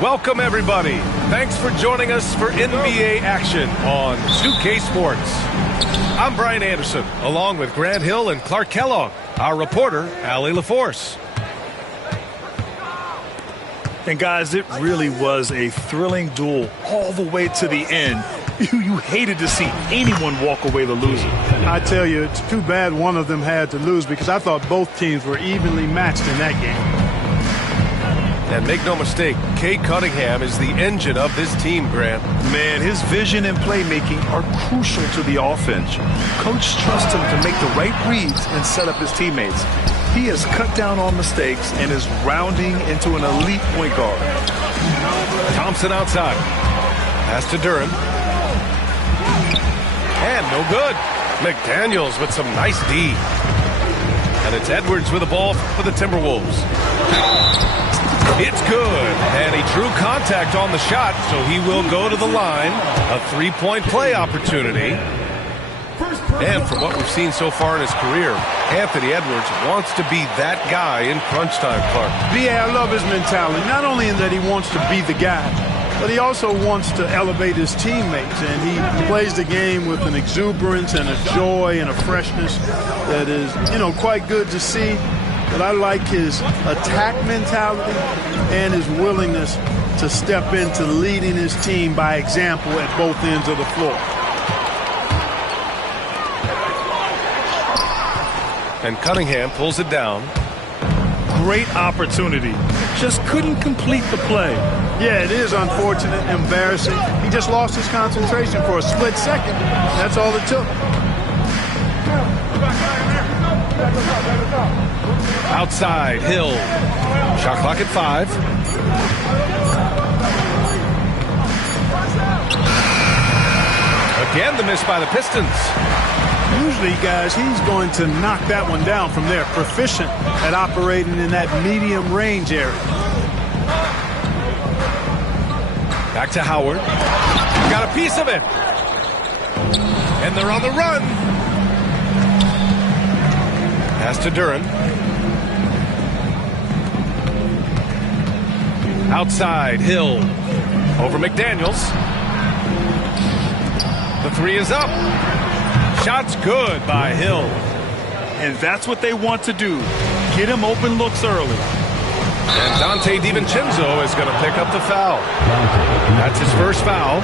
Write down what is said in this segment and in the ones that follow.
Welcome, everybody. Thanks for joining us for NBA action on 2K Sports. I'm Brian Anderson, along with Grant Hill and Clark Kellogg. Our reporter, Allie LaForce. And guys, it really was a thrilling duel all the way to the end. You hated to see anyone walk away the loser. I tell you, it's too bad one of them had to lose because I thought both teams were evenly matched in that game. And make no mistake, Cade Cunningham is the engine of this team, Grant. Man, his vision and playmaking are crucial to the offense. Coach trusts him to make the right reads and set up his teammates. He has cut down on mistakes and is rounding into an elite point guard. Thompson outside. Pass to Duren. And no good. McDaniels with some nice D. And it's Edwards with the ball for the Timberwolves. It's good. And he drew contact on the shot, so he will go to the line. A three-point play opportunity. And from what we've seen so far in his career, Anthony Edwards wants to be that guy in crunch time, Clark. Yeah, I love his mentality. Not only in that he wants to be the guy, but he also wants to elevate his teammates. And he plays the game with an exuberance and a joy and a freshness that is, quite good to see. But I like his attack mentality and his willingness to step into leading his team by example at both ends of the floor. And Cunningham pulls it down. Great opportunity. Just couldn't complete the play. Yeah, it is unfortunate, embarrassing. He just lost his concentration for a split second. That's all it took. Outside, Hill. Shot clock at 5. Again, the miss by the Pistons. Usually, guys, he's going to knock that one down from there. Proficient at operating in that medium range area. Back to Howard. Got a piece of it. And they're on the run. Pass to Duren. Outside, Hill. Over McDaniels. The three is up. Shot's good by Hill. And that's what they want to do. Get him open looks early. And Dante DiVincenzo is going to pick up the foul. That's his first foul.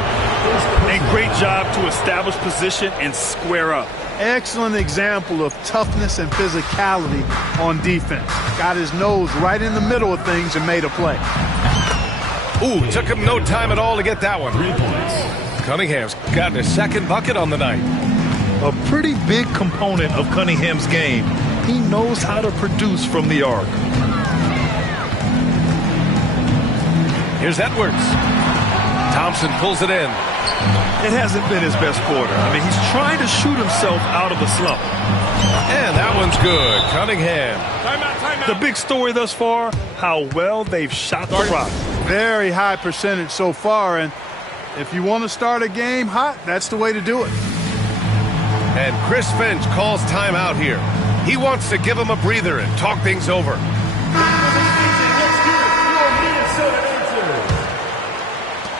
A great job to establish position and square up. Excellent example of toughness and physicality on defense. Got his nose right in the middle of things and made a play. Ooh, took him no time at all to get that one. 3 points. Cunningham's gotten his second bucket on the night. A pretty big component of Cunningham's game. He knows how to produce from the arc. Here's Edwards. Thompson pulls it in. It hasn't been his best quarter. I mean, he's trying to shoot himself out of the slump. And that one's good. Cunningham. The big story thus far, how well they've shot the rock. Very high percentage so far, and if you want to start a game hot, that's the way to do it. And Chris Finch calls timeout here. He wants to give him a breather and talk things over.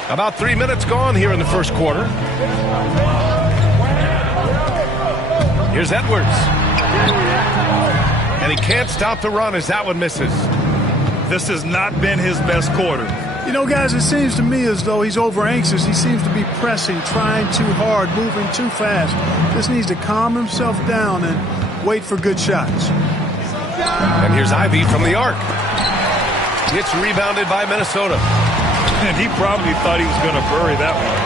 About 3 minutes gone here in the first quarter. Here's Edwards. And he can't stop the run as that one misses. This has not been his best quarter. Guys, it seems to me as though he's over anxious. He seems to be pressing, trying too hard, moving too fast. Just needs to calm himself down and wait for good shots. And here's Ivey from the arc. It's rebounded by Minnesota. And he probably thought he was going to bury that one.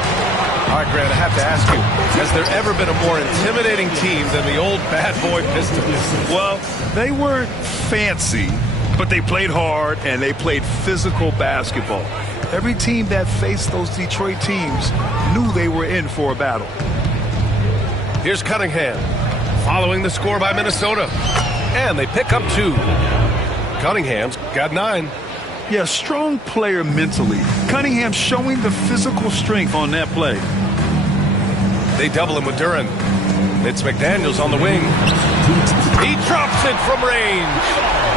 All right, Grant, I have to ask you, has there ever been a more intimidating team than the old bad boy Pistons? Well, they weren't fancy, but they played hard and they played physical basketball. Every team that faced those Detroit teams knew they were in for a battle. Here's Cunningham, following the score by Minnesota. And they pick up 2. Cunningham's got 9. Yeah, strong player mentally. Cunningham showing the physical strength on that play. They double him with Duren. It's McDaniels on the wing. He drops it from range.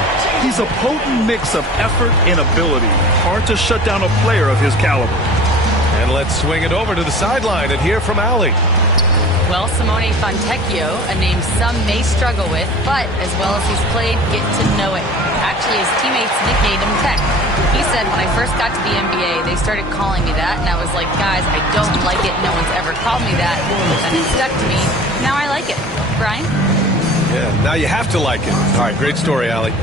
He's a potent mix of effort and ability. hard to shut down a player of his caliber. And let's swing it over to the sideline and hear from Allie. Well, Simone Fontecchio, a name some may struggle with, but as well as he's played, get to know it. Actually, his teammates nicknamed him Tech. He said, when I first got to the NBA, they started calling me that, and I was like, guys, I don't like it. No one's ever called me that. And it stuck to me. Now I like it. Brian? Yeah, now you have to like it. All right, great story, Allie.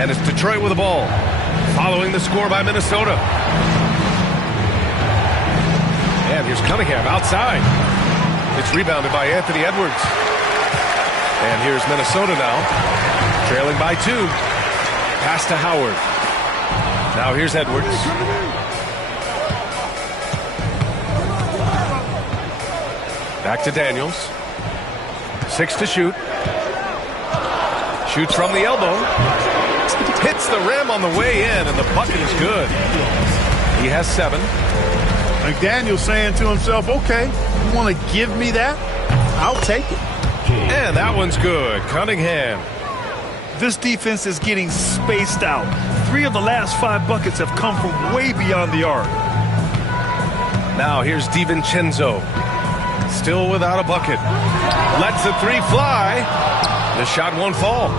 And it's Detroit with the ball, following the score by Minnesota. And here's Cunningham outside. It's rebounded by Anthony Edwards. And here's Minnesota now, trailing by 2. Pass to Howard. Now here's Edwards. Back to Daniels. 6 to shoot. Shoots from the elbow. Hits the rim on the way in, and the bucket is good. He has 7. McDaniel saying to himself, okay, you want to give me that? I'll take it. And that one's good. Cunningham. This defense is getting spaced out. 3 of the last 5 buckets have come from way beyond the arc. Now here's DiVincenzo. Still without a bucket. Lets the 3 fly. The shot won't fall.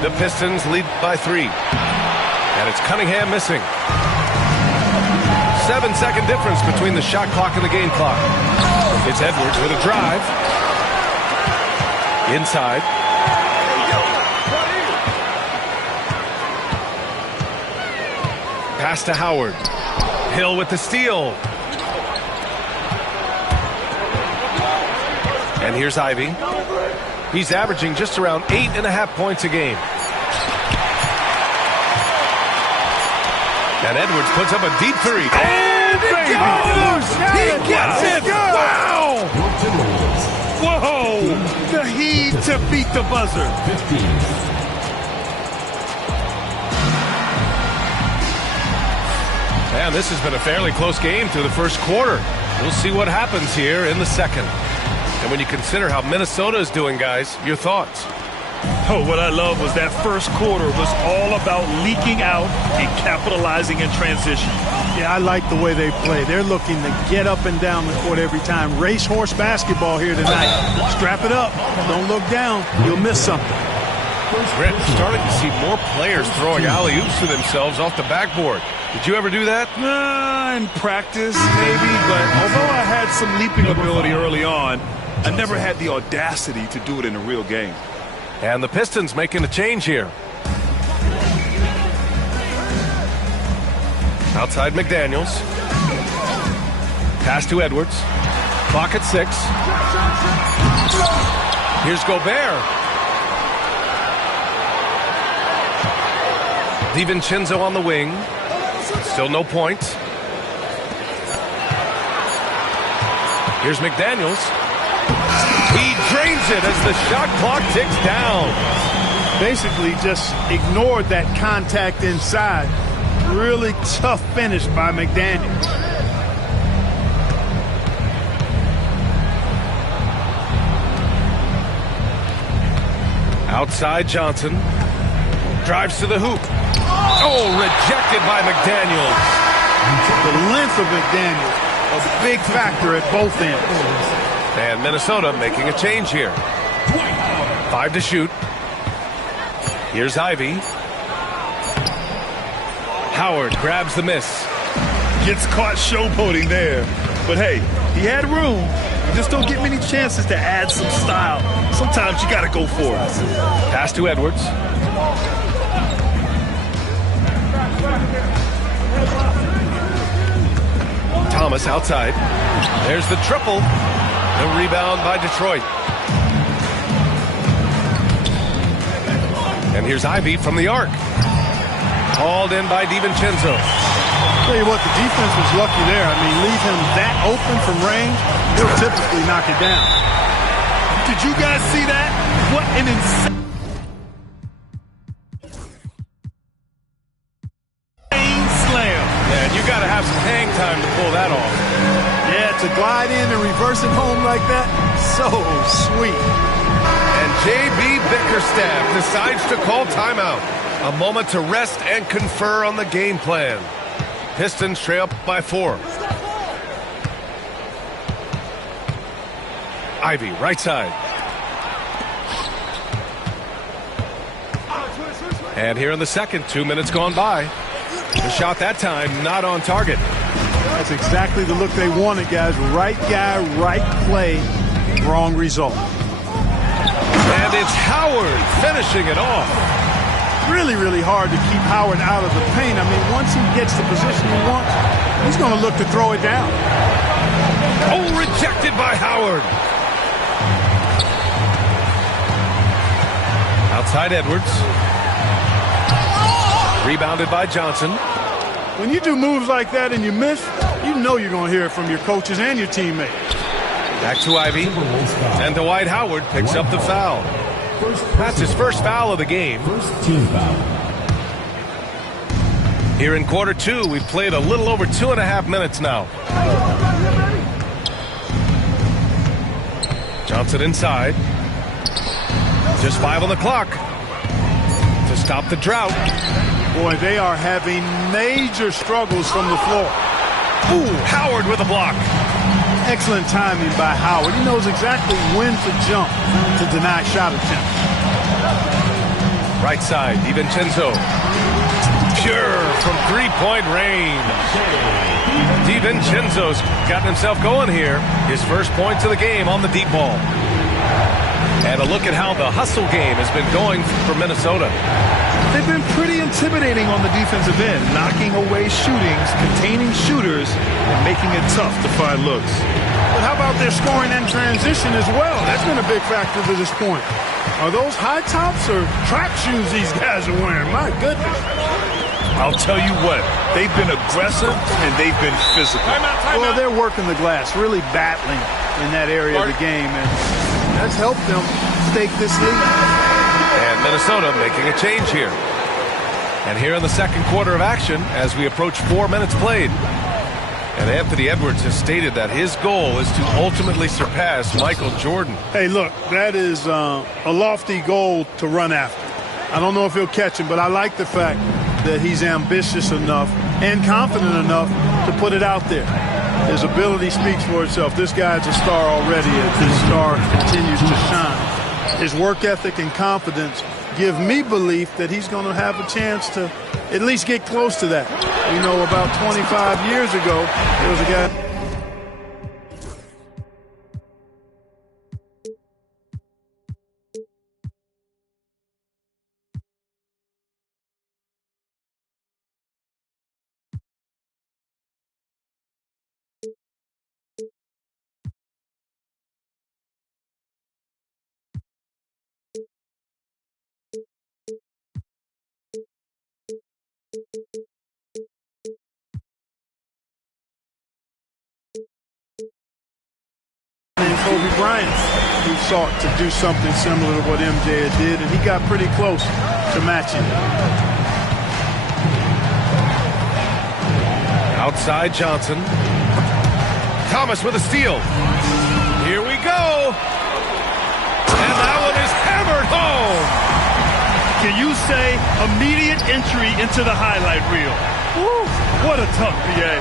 The Pistons lead by 3. And it's Cunningham missing. 7-second difference between the shot clock and the game clock. It's Edwards with a drive. Inside. Pass to Howard. Hill with the steal. And here's Ivy. He's averaging just around 8.5 points a game. And Edwards puts up a deep 3. And it goes! He gets it! Wow! Whoa! The heat to beat the buzzer. Man, this has been a fairly close game through the first quarter. We'll see what happens here in the second. And when you consider how Minnesota is doing, guys, your thoughts? Oh, what I love was that first quarter was all about leaking out and capitalizing in transition. Yeah, I like the way they play. They're looking to get up and down the court every time. Racehorse basketball here tonight. Strap it up. Don't look down. You'll miss something. Brett, starting to see more players throwing alley-oops to themselves off the backboard. Did you ever do that? In practice, maybe, but although I had some leaping ability early on, I never had the audacity to do it in a real game. And the Pistons making a change here. Outside McDaniels. Pass to Edwards. Clock at 6. Here's Gobert. DiVincenzo on the wing. Still no points. Here's McDaniels. He drains it as the shot clock ticks down. Basically just ignored that contact inside. Really tough finish by McDaniels. Outside Johnson. Drives to the hoop. Oh, rejected by McDaniels. The length of McDaniels, a big factor at both ends. And Minnesota making a change here. 5 to shoot. Here's Ivy. Howard grabs the miss. Gets caught showboating there. But hey, he had room. You just don't get many chances to add some style. Sometimes you got to go for it. Pass to Edwards. Thomas outside. There's the triple. The rebound by Detroit. And here's Ivy from the arc. Hauled in by DiVincenzo. Tell you what, the defense was lucky there. I mean, leave him that open from range, he'll typically knock it down. Did you guys see that? What an insane slam. Yeah, and you got to have some hang time to pull that off. Yeah, to glide in and reverse it home like that, so sweet. And J.B. Bickerstaff decides to call timeout. A moment to rest and confer on the game plan. Pistons trail up by 4. Ivy, right side. And here in the second, 2 minutes gone by. The shot that time not on target. That's exactly the look they wanted, guys. Right guy, right play, wrong result. And it's Howard finishing it off. Really, really hard to keep Howard out of the paint. I mean, once he gets the position he wants, he's going to look to throw it down. Oh, rejected by Howard. Outside Edwards. Rebounded by Johnson. When you do moves like that and you miss, you know you're going to hear it from your coaches and your teammates. Back to Ivy. And Dwight Howard picks up the foul. That's his first foul of the game. First team foul. Here in quarter 2, we've played a little over 2.5 minutes now. Johnson inside. Just 5 on the clock to stop the drought. Boy, they are having major struggles from the floor. Ooh, Howard with a block. Excellent timing by Howard. He knows exactly when to jump to deny shot attempt. Right side, DiVincenzo. Pure from three-point range. DiVincenzo's gotten himself going here. His first points of the game on the deep ball. And a look at how the hustle game has been going for Minnesota. They've been pretty intimidating on the defensive end, knocking away shootings, containing shooters, and making it tough to find looks. But how about their scoring and transition as well? That's been a big factor to this point. Are those high tops or track shoes these guys are wearing? My goodness. I'll tell you what, they've been aggressive and they've been physical. Well, they're working the glass, really battling in that area of the game, and that's helped them stake this lead. And Minnesota making a change here. And here in the second quarter of action as we approach 4 minutes played. And Anthony Edwards has stated that his goal is to ultimately surpass Michael Jordan. Hey, look, that is a lofty goal to run after. I don't know if he'll catch him, but I like the fact that he's ambitious enough and confident enough to put it out there. His ability speaks for itself. This guy's a star already as this star continues to shine. His work ethic and confidence give me belief that he's going to have a chance to at least get close to that. You know, about 25 years ago, there was a guy. And Kobe Bryant, who sought to do something similar to what MJ did, and he got pretty close to matching. Outside Johnson. Thomas with a steal. Here we go. And that one is hammered home. Can you say immediate entry into the highlight reel? Woo, what a tough PA.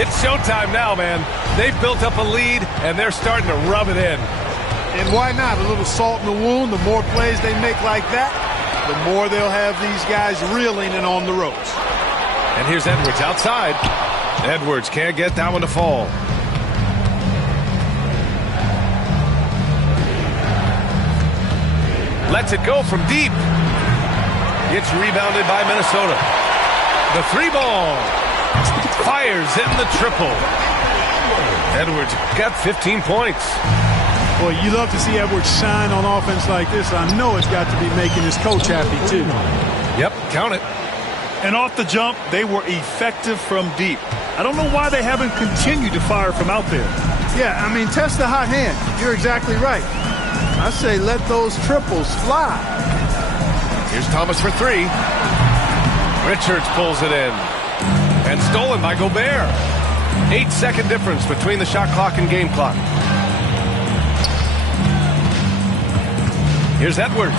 It's showtime now, man. They've built up a lead, and they're starting to rub it in. And why not? A little salt in the wound. The more plays they make like that, the more they'll have these guys reeling and on the ropes. And here's Edwards outside. Edwards can't get that one to fall. Lets it go from deep. It's rebounded by Minnesota. The three ball. Fires in the triple. Edwards got 15 points. Boy, you love to see Edwards shine on offense like this. I know it's got to be making his coach happy, too. Yep, count it. And off the jump, they were effective from deep. I don't know why they haven't continued to fire from out there. Yeah, I mean, test the hot hand. You're exactly right. I say let those triples fly. Here's Thomas for three. Richards pulls it in. And stolen by Gobert. 8-second difference between the shot clock and game clock. Here's Edwards.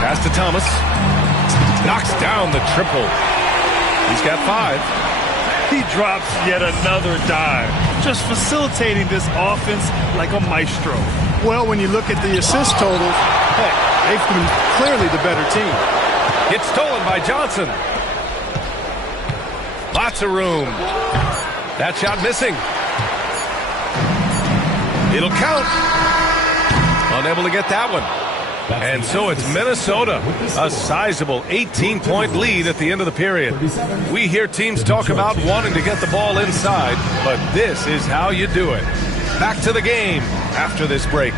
Pass to Thomas. Knocks down the triple. He's got 5. He drops yet another dime, just facilitating this offense like a maestro. Well, when you look at the assist totals, heck, they've been clearly the better team. It's stolen by Johnson. Lots of room. That shot missing. It'll count. Unable to get that one. And so it's Minnesota, a sizable 18-point lead at the end of the period. We hear teams talk about wanting to get the ball inside, but this is how you do it. Back to the game after this break.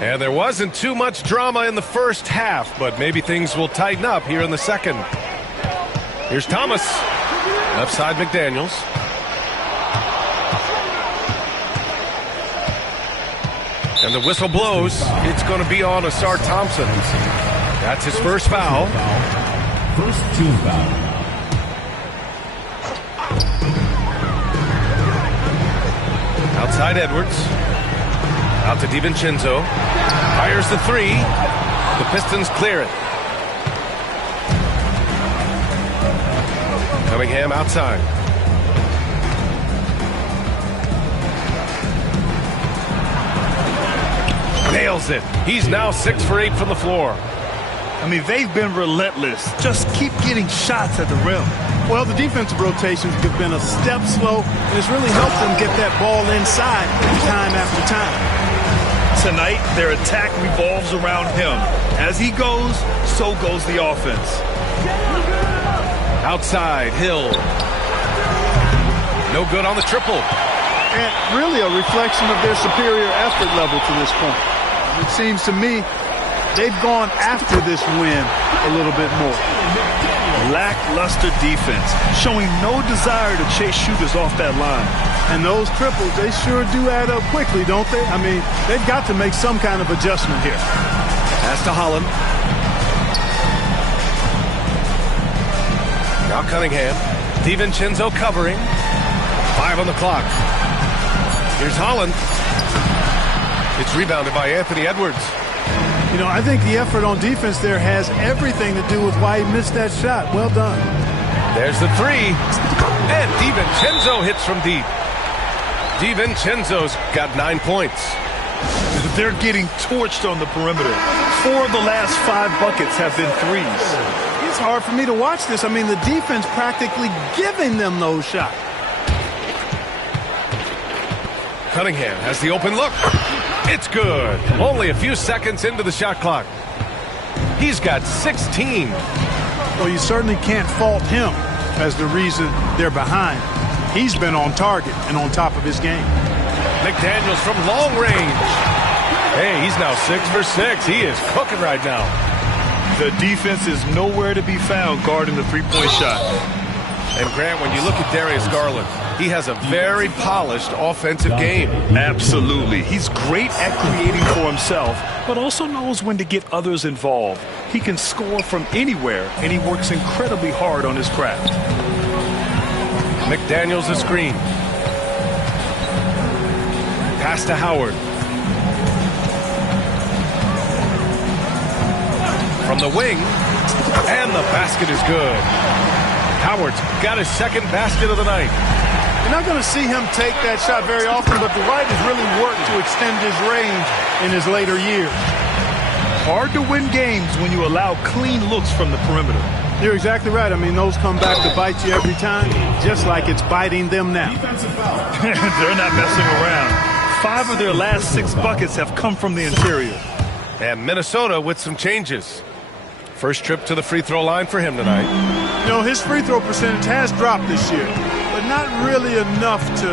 And there wasn't too much drama in the first half, but maybe things will tighten up here in the second. Here's Thomas. Left side McDaniels. And the whistle blows. It's going to be on Ausar Thompson. That's his first foul. First team foul. Outside Edwards. Out to DiVincenzo. Fires the 3. The Pistons clear it. Cunningham outside. Nails it. He's now 6 for 8 from the floor. I mean, they've been relentless. Just keep getting shots at the rim. Well, the defensive rotations have been a step slow, and it's really helped them get that ball inside time after time. Tonight, their attack revolves around him. As he goes, so goes the offense. Outside, Hill. No good on the triple. And really a reflection of their superior effort level to this point. It seems to me they've gone after this win a little bit more. Lackluster defense, showing no desire to chase shooters off that line. And those triples, they sure do add up quickly, don't they? I mean, they've got to make some kind of adjustment here. Pass to Holland. Now Cunningham. DiVincenzo covering. 5 on the clock. Here's Holland. It's rebounded by Anthony Edwards. You know, I think the effort on defense there has everything to do with why he missed that shot. Well done. There's the 3. And DiVincenzo hits from deep. DiVincenzo's got 9 points. They're getting torched on the perimeter. 4 of the last 5 buckets have been threes. It's hard for me to watch this. I mean, the defense practically giving them those shots. Cunningham has the open look. It's good. Only a few seconds into the shot clock. He's got 16. Well, you certainly can't fault him as the reason they're behind. He's been on target and on top of his game. McDaniels from long range. Hey, he's now 6 for 6. He is cooking right now. The defense is nowhere to be found guarding the three-point shot. And Grant, when you look at Darius Garland, he has a very polished offensive game. Absolutely. He's great at creating for himself, but also knows when to get others involved. He can score from anywhere, and he works incredibly hard on his craft. McDaniels a screen. Pass to Howard. From the wing, and the basket is good. Howard's got his second basket of the night. You're not going to see him take that shot very often, but Dwight has really worked to extend his range in his later years. Hard to win games when you allow clean looks from the perimeter. You're exactly right. I mean, those come back to bite you every time, just like it's biting them now. They're not messing around. 5 of their last 6 buckets have come from the interior. And Minnesota with some changes. First trip to the free throw line for him tonight. You know, his free throw percentage has dropped this year, but not really enough to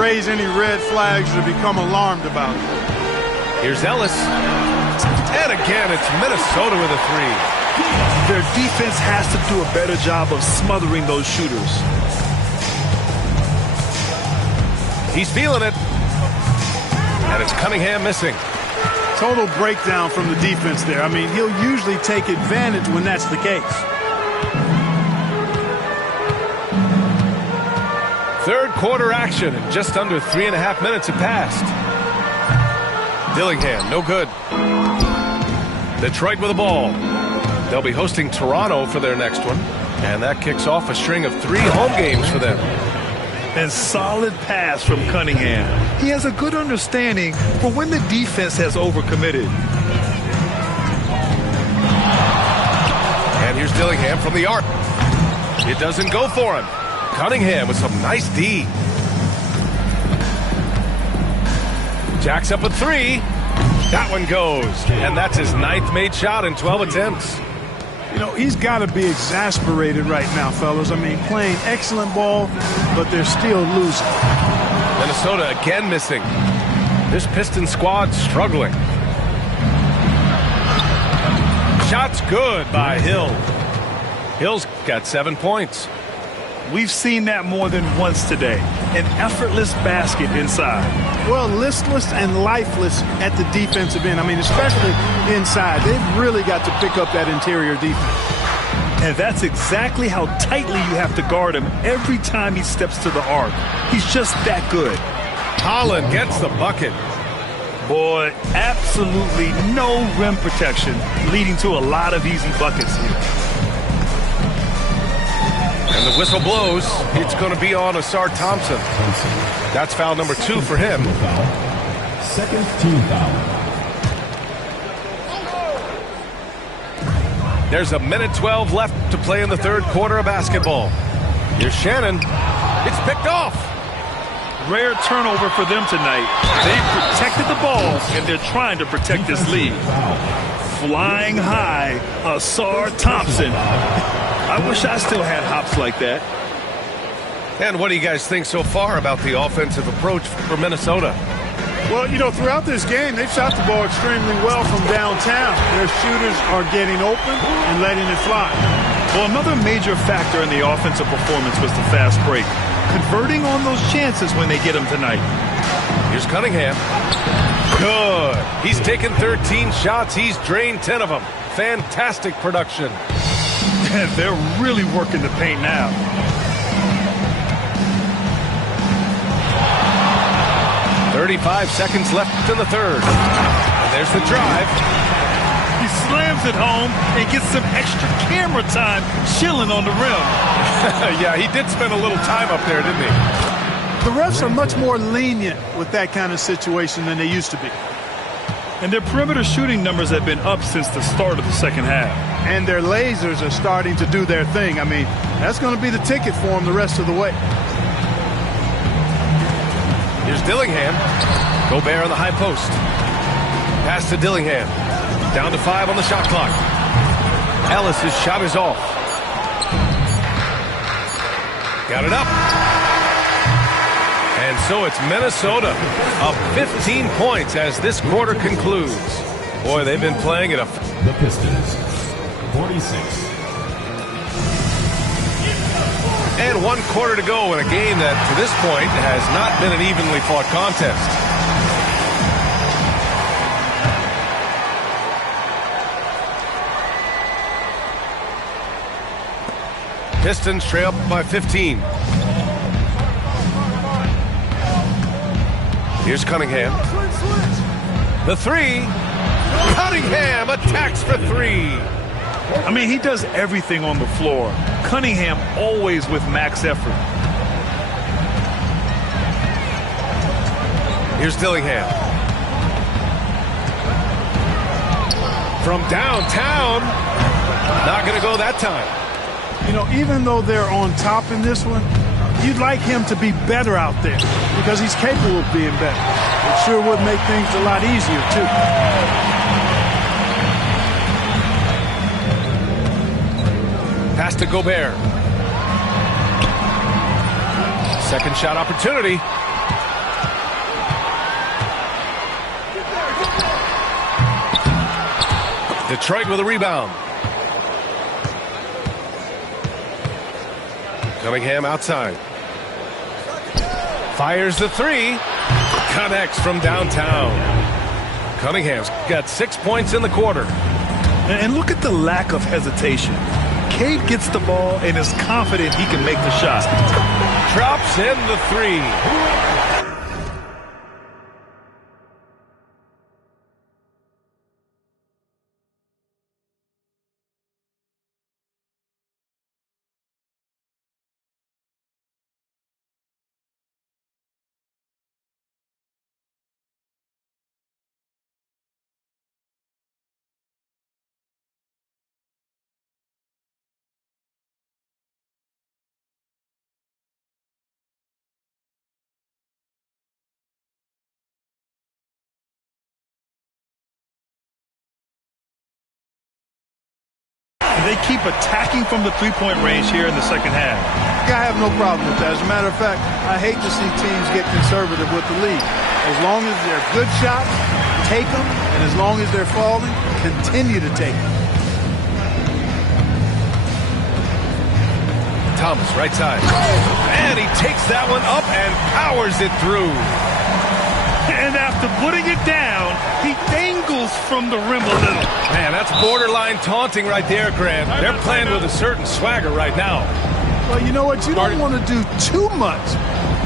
raise any red flags or become alarmed about it. Here's Ellis. And again, it's Minnesota with a 3. Their defense has to do a better job of smothering those shooters. He's feeling it. And it's Cunningham missing. Total breakdown from the defense there. I mean, he'll usually take advantage when that's the case. Third quarter action, and just under 3.5 minutes have passed. Dillingham, no good. Detroit with the ball. They'll be hosting Toronto for their next one. And that kicks off a string of 3 home games for them. And solid pass from Cunningham. He has a good understanding for when the defense has overcommitted. And here's Dillingham from the arc. It doesn't go for him. Cunningham with some nice D. Jacks up a 3. That one goes. And that's his 9th made shot in 12 attempts. You know, he's got to be exasperated right now, fellas. I mean, playing excellent ball, but they're still losing. Minnesota again missing. This Pistons squad struggling. Shot's good by Hill. Hill's got 7 points. We've seen that more than once today. An effortless basket inside. Well, listless and lifeless at the defensive end. I mean, especially inside. They've really got to pick up that interior defense. And that's exactly how tightly you have to guard him every time he steps to the arc. He's just that good. Holland gets the bucket. Boy, absolutely no rim protection, leading to a lot of easy buckets here. And the whistle blows. It's going to be on Asar Thompson. That's foul number 2 for him. Second team foul. There's a minute 12 left to play in the 3rd quarter of basketball. Here's Shannon. It's picked off. Rare turnover for them tonight. They've protected the ball, and they're trying to protect this lead. Flying high, Asar Thompson. I wish I still had hops like that. And what do you guys think so far about the offensive approach for Minnesota? Well, you know, throughout this game, they've shot the ball extremely well from downtown. Their shooters are getting open and letting it fly. Well, another major factor in the offensive performance was the fast break. Converting on those chances when they get them tonight. Here's Cunningham. Good. He's taken 13 shots. He's drained 10 of them. Fantastic production. And they're really working the paint now. "35 seconds left in the 3rd. And there's the drive. He slams it home and gets some extra camera time chilling on the rim. Yeah, he did spend a little time up there, didn't he? The refs are much more lenient with that kind of situation than they used to be. And their perimeter shooting numbers have been up since the start of the second half. And their lasers are starting to do their thing. I mean, that's going to be the ticket for them the rest of the way. Here's Dillingham. Gobert on the high post. Pass to Dillingham. Down to 5 on the shot clock. Ellis's shot is off. Got it up. And so it's Minnesota up 15 points as this quarter concludes. Boy, they've been playing at a... The Pistons, 46. And 1 quarter to go in a game that, to this point, has not been an evenly fought contest. Pistons trail up by 15. Here's Cunningham. The 3. Cunningham attacks for 3. I mean, he does everything on the floor. Cunningham always with max effort. Here's Dillingham. From downtown. Not going to go that time. You know, even though they're on top in this one, you'd like him to be better out there because he's capable of being better. It sure would make things a lot easier, too. Pass to Gobert. Second shot opportunity. Detroit with a rebound. Cunningham outside. Fires the 3. Connects from downtown. Cunningham's got 6 points in the quarter. And look at the lack of hesitation. Cade gets the ball and is confident he can make the shot. Drops in the 3. They keep attacking from the three-point range here in the second half. I have no problem with that. As a matter of fact, I hate to see teams get conservative with the lead. As long as they're good shots, take them. And as long as they're falling, continue to take them. Thomas, right side. And he takes that one up and powers it through. And after putting it down, he dangles from the rim a little. Man, that's borderline taunting right there, Grant. They're playing with a certain swagger right now. Well, you know what? You don't want to do too much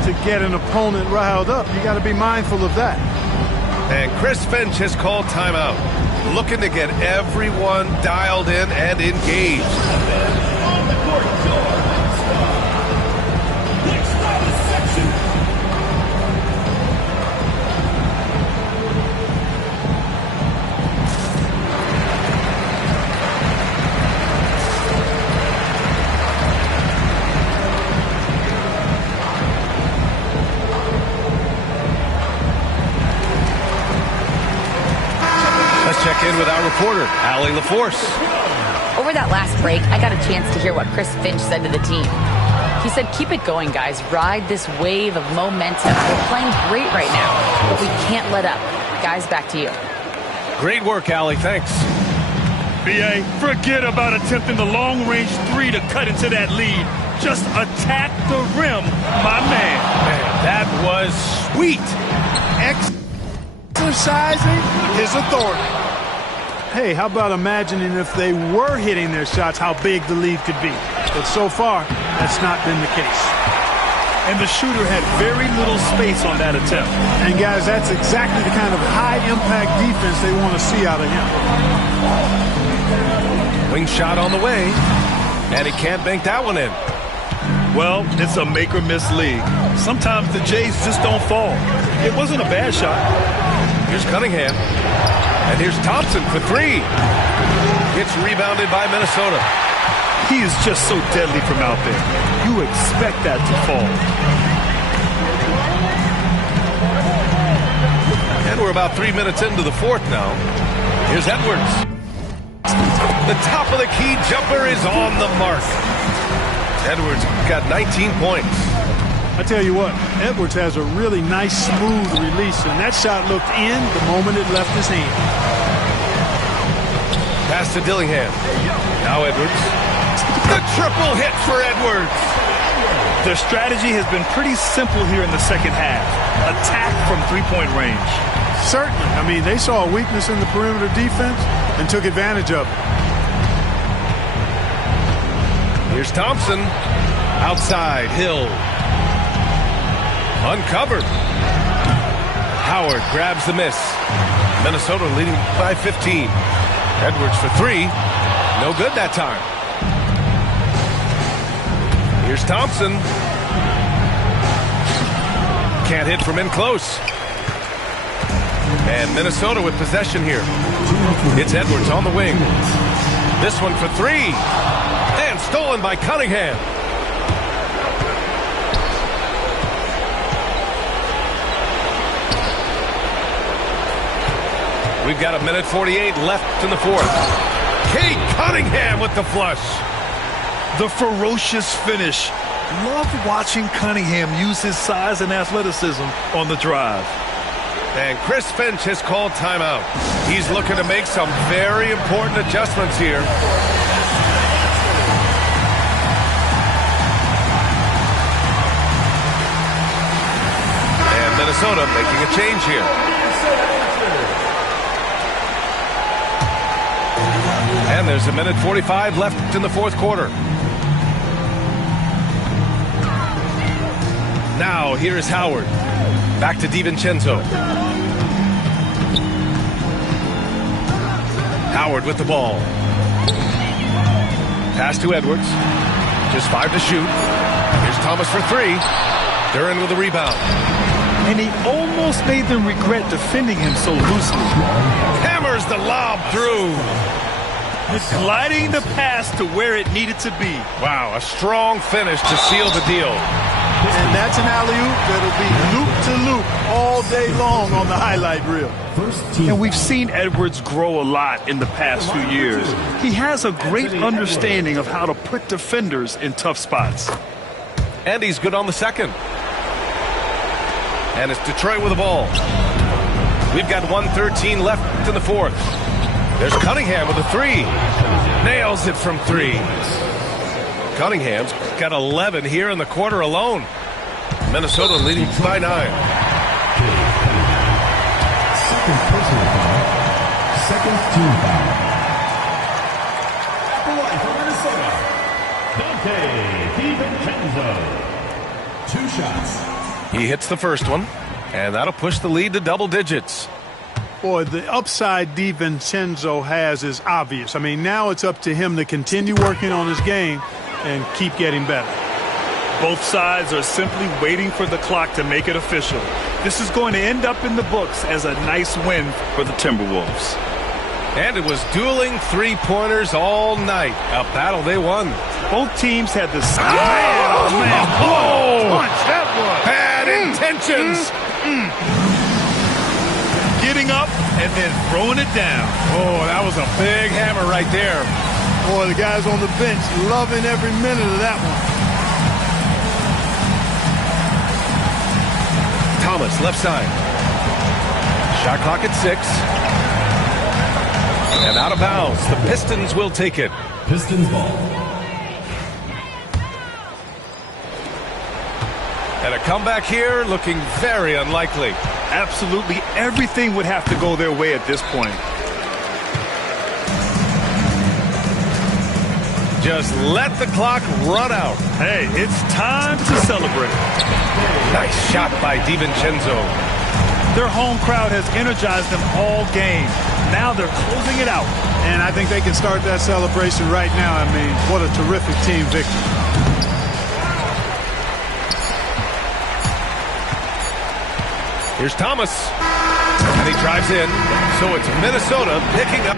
to get an opponent riled up. You got to be mindful of that. And Chris Finch has called timeout, looking to get everyone dialed in and engaged. On the court, next out of section. Check in with our reporter, Allie LaForce. Over that last break, I got a chance to hear what Chris Finch said to the team. He said, keep it going, guys. Ride this wave of momentum. We're playing great right now, but we can't let up. Guys, back to you. Great work, Allie. Thanks. B.A., forget about attempting the long-range three to cut into that lead. Just attack the rim, my man. Man, that was sweet. Exercising his authority. Hey, how about imagining if they were hitting their shots, how big the lead could be? But so far, that's not been the case. And the shooter had very little space on that attempt. And guys, that's exactly the kind of high-impact defense they want to see out of him. Wing shot on the way, and he can't bank that one in. Well, it's a make-or-miss league. Sometimes the Jays just don't fall. It wasn't a bad shot. Here's Cunningham. And here's Thompson for three. It's rebounded by Minnesota. He is just so deadly from out there. You expect that to fall. And we're about 3 minutes into the fourth now. Here's Edwards. The top of the key jumper is on the mark. Edwards got 19 points. I tell you what, Edwards has a really nice, smooth release, and that shot looked in the moment it left his hand. Pass to Dillingham. Now Edwards. The triple hit for Edwards. Their strategy has been pretty simple here in the second half. Attack from three-point range. Certainly. I mean, they saw a weakness in the perimeter defense and took advantage of it. Here's Thompson. Outside, Hill. Uncovered. Howard grabs the miss. Minnesota leading by 15. Edwards for three. No good that time. Here's Thompson. Can't hit from in close. And Minnesota with possession here. It's Edwards on the wing. This one for three. And stolen by Cunningham. We've got 1:48 left in the fourth. Kate Cunningham with the flush. The ferocious finish. Love watching Cunningham use his size and athleticism on the drive. And Chris Finch has called timeout. He's looking to make some very important adjustments here. And Minnesota making a change here. And there's 1:45 left in the fourth quarter. Now, here's Howard. Back to DiVincenzo. Howard with the ball. Pass to Edwards. Just 5 to shoot. Here's Thomas for three. Duren with the rebound. And he almost made them regret defending him so loosely. Hammers the lob through. Gliding the pass to where it needed to be. Wow, a strong finish to seal the deal. And that's an alley-oop that'll be loop-to-loop all day long on the highlight reel. And we've seen Edwards grow a lot in the past few years. He has a great understanding of how to put defenders in tough spots. And he's good on the second. And it's Detroit with the ball. We've got 1:13 left in the fourth. There's Cunningham with a three. Nails it from three. Cunningham's got 11 here in the quarter alone. Minnesota leading by 9. Second personal foul. Second team foul. At the line for Minnesota, Dante DiVincenzo. 2 shots. He hits the first one, and that'll push the lead to double digits. Boy, the upside DiVincenzo has is obvious. I mean, now it's up to him to continue working on his game and keep getting better. Both sides are simply waiting for the clock to make it official. This is going to end up in the books as a nice win for the Timberwolves. And it was dueling three-pointers all night. A battle they won. Both teams had the same. Oh, man. Punch, that was. Bad intentions. Getting up and then throwing it down. Oh, that was a big hammer right there. Boy, the guys on the bench loving every minute of that one. Thomas, left side. Shot clock at 6. And out of bounds. The Pistons will take it. Pistons ball. And a comeback here looking very unlikely. Absolutely everything would have to go their way at this point. Just let the clock run out. Hey, it's time to celebrate. Nice shot by DiVincenzo. Their home crowd has energized them all game. Now they're closing it out. And I think they can start that celebration right now. I mean, what a terrific team victory. Here's Thomas. And he drives in. So it's Minnesota picking up.